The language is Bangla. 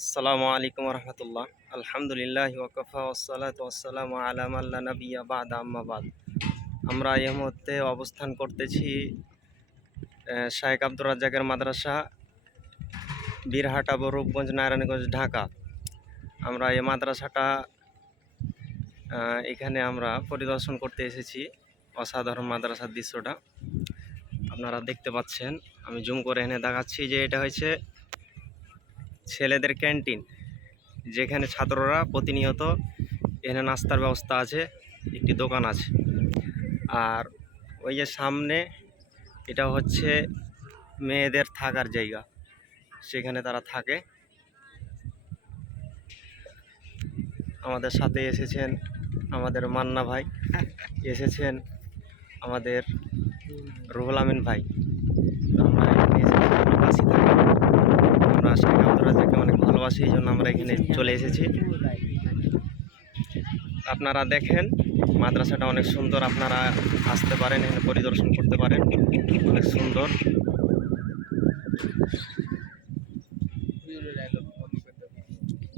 আসসালামু আলাইকুম রহমতুল্লাহ। আলহামদুলিল্লাহ ওকফা ওসালাত ওসালাম আলাম আল্লাহ নবিয়া বাদ আম্মাবাদ আমরা এই মুহূর্তে অবস্থান করতেছি শায়েখ আব্দুর রাজ্জাকের মাদ্রাসা, বীরহাটা বরুপগঞ্জ নারায়ণগঞ্জ, ঢাকা। আমরা এই মাদ্রাসাটা এখানে আমরা পরিদর্শন করতে এসেছি, অসাধারণ মাদ্রাসার দৃশ্যটা। আপনারা দেখতে পাচ্ছেন, আমি জুম করে এনে দেখাচ্ছি যে এটা হয়েছে ছেলেদের ক্যান্টিন, যেখানে ছাত্ররা প্রতিনিয়ত এখানে নাস্তার ব্যবস্থা আছে, একটি দোকান আছে। আর ওই যে সামনে এটা হচ্ছে মেয়েদের থাকার জায়গা, সেখানে তারা থাকে। আমাদের সাথে এসেছেন আমাদের মান্না ভাই, এসেছেন আমাদের রুহুল আমিন ভাই। আমরা ভালোবাসি সেই জন্য আমরা এখানে চলে এসেছি। আপনারা দেখেন, মাদ্রাসাটা অনেক সুন্দর, আপনারা আসতে পারেন, এখানে পরিদর্শন করতে পারেন। অনেক সুন্দর।